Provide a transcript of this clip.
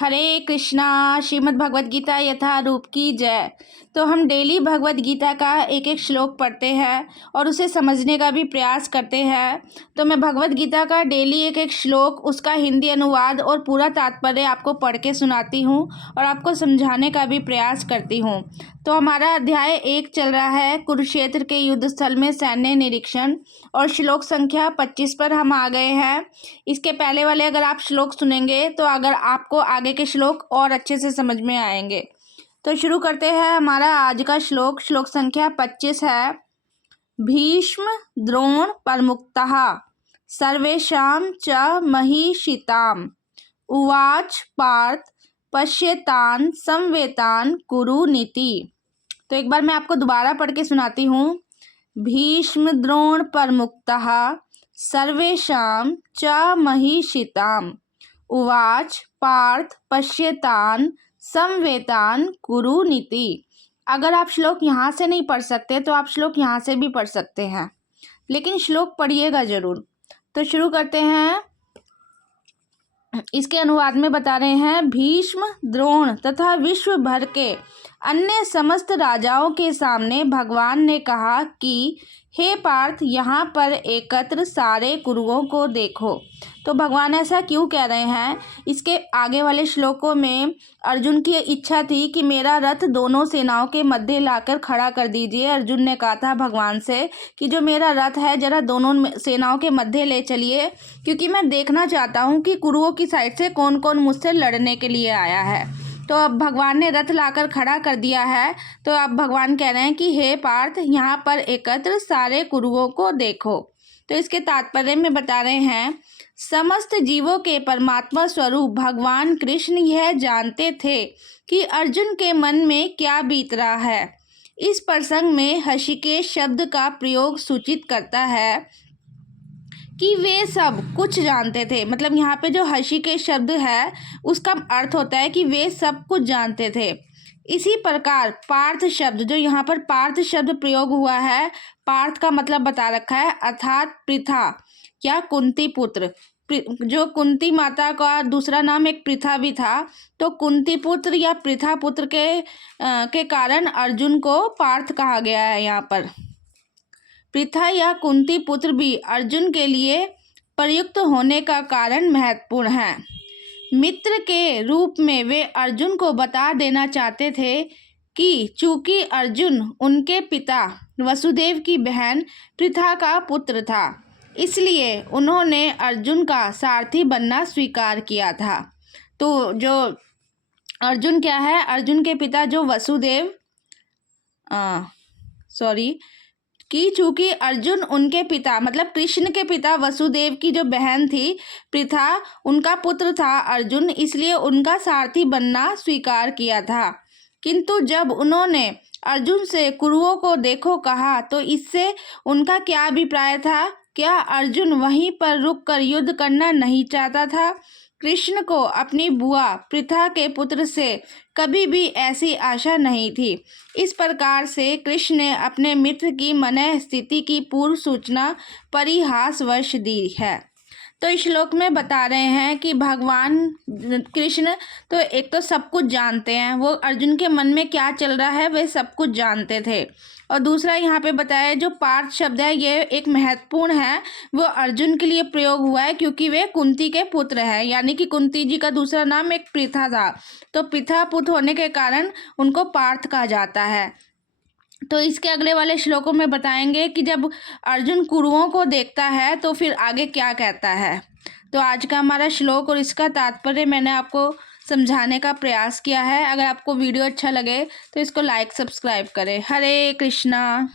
हरे कृष्णा। श्रीमद् भगवद गीता यथा रूप की जय। तो हम डेली भगवद गीता का एक एक श्लोक पढ़ते हैं और उसे समझने का भी प्रयास करते हैं। तो मैं भगवद गीता का डेली एक एक श्लोक, उसका हिंदी अनुवाद और पूरा तात्पर्य आपको पढ़ के सुनाती हूँ और आपको समझाने का भी प्रयास करती हूँ। तो हमारा अध्याय 1 चल रहा है, कुरुक्षेत्र के युद्ध स्थल में सैन्य निरीक्षण, और श्लोक संख्या 25 पर हम आ गए हैं। इसके पहले वाले अगर आप श्लोक सुनेंगे तो अगर आपको आगे के श्लोक और अच्छे से समझ में आएंगे। तो शुरू करते हैं। हमारा आज का श्लोक श्लोक संख्या 25 है। भीष्म द्रोण प्रमुक्तः सर्वेषां च महिषिताम् उवाच पार्थ पश्येतान् संवेतान् कुरु नीति। तो एक बार मैं आपको दोबारा पढ़ के सुनाती हूँ। भीष्म द्रोण प्रमुक्तः सर्वेषां च महिषिताम् उवाच पार्थ पश्येतान् संवेतान् कुरु नीति। अगर आप श्लोक यहाँ से नहीं पढ़ सकते तो आप श्लोक यहाँ से भी पढ़ सकते हैं, लेकिन श्लोक पढ़िएगा जरूर। तो शुरू करते हैं। इसके अनुवाद में बता रहे हैं। भीष्म द्रोण तथा विश्व भर के अन्य समस्त राजाओं के सामने भगवान ने कहा कि हे पार्थ, यहाँ पर एकत्र सारे कुरुओं को देखो। तो भगवान ऐसा क्यों कह रहे हैं? इसके आगे वाले श्लोकों में अर्जुन की इच्छा थी कि मेरा रथ दोनों सेनाओं के मध्य लाकर खड़ा कर दीजिए। अर्जुन ने कहा था भगवान से कि जो मेरा रथ है जरा दोनों सेनाओं के मध्य ले चलिए, क्योंकि मैं देखना चाहता हूँ कि कुरुओं की साइड से कौन कौन मुझसे लड़ने के लिए आया है। तो अब भगवान ने रथ लाकर खड़ा कर दिया है। तो अब भगवान कह रहे हैं कि हे पार्थ, यहाँ पर एकत्र सारे कुरुओं को देखो। तो इसके तात्पर्य में बता रहे हैं, समस्त जीवों के परमात्मा स्वरूप भगवान कृष्ण यह जानते थे कि अर्जुन के मन में क्या बीत रहा है। इस प्रसंग में हृषिकेश शब्द का प्रयोग सूचित करता है कि वे सब कुछ जानते थे। मतलब यहाँ पे जो हृषिकेश शब्द है उसका अर्थ होता है कि वे सब कुछ जानते थे। इसी प्रकार पार्थ शब्द, जो यहाँ पर पार्थ शब्द प्रयोग हुआ है, पार्थ का मतलब बता रखा है, अर्थात पृथा या कुंती पुत्र। जो कुंती माता का दूसरा नाम एक पृथा भी था, तो कुंती पुत्र या पृथा पुत्र के कारण अर्जुन को पार्थ कहा गया है। यहाँ पर पृथा या कुंती पुत्र भी अर्जुन के लिए प्रयुक्त होने का कारण महत्वपूर्ण है। मित्र के रूप में वे अर्जुन को बता देना चाहते थे कि चूंकि अर्जुन उनके पिता वसुदेव की बहन पृथा का पुत्र था, इसलिए उन्होंने अर्जुन का सारथी बनना स्वीकार किया था। तो जो अर्जुन क्या है, अर्जुन के पिता जो वसुदेव कि चूंकि अर्जुन उनके पिता मतलब कृष्ण के पिता वसुदेव की जो बहन थी पृथा, उनका पुत्र था अर्जुन, इसलिए उनका सारथी बनना स्वीकार किया था। किंतु जब उन्होंने अर्जुन से कुरुओं को देखो कहा तो इससे उनका क्या अभिप्राय था? क्या अर्जुन वहीं पर रुककर युद्ध करना नहीं चाहता था? कृष्ण को अपनी बुआ पृथा के पुत्र से कभी भी ऐसी आशा नहीं थी। इस प्रकार से कृष्ण ने अपने मित्र की मनः स्थिति की पूर्व सूचना परिहासवश दी है। तो इस श्लोक में बता रहे हैं कि भगवान कृष्ण तो एक तो सब कुछ जानते हैं, वो अर्जुन के मन में क्या चल रहा है वे सब कुछ जानते थे। और दूसरा यहाँ पे बताया जो पार्थ शब्द है ये एक महत्वपूर्ण है, वो अर्जुन के लिए प्रयोग हुआ है क्योंकि वे कुंती के पुत्र हैं, यानी कि कुंती जी का दूसरा नाम एक पृथा था, तो पृथा पुत्र होने के कारण उनको पार्थ कहा जाता है। तो इसके अगले वाले श्लोकों में बताएंगे कि जब अर्जुन कुरुओं को देखता है तो फिर आगे क्या कहता है। तो आज का हमारा श्लोक और इसका तात्पर्य मैंने आपको समझाने का प्रयास किया है। अगर आपको वीडियो अच्छा लगे तो इसको लाइक सब्सक्राइब करें। हरे कृष्णा।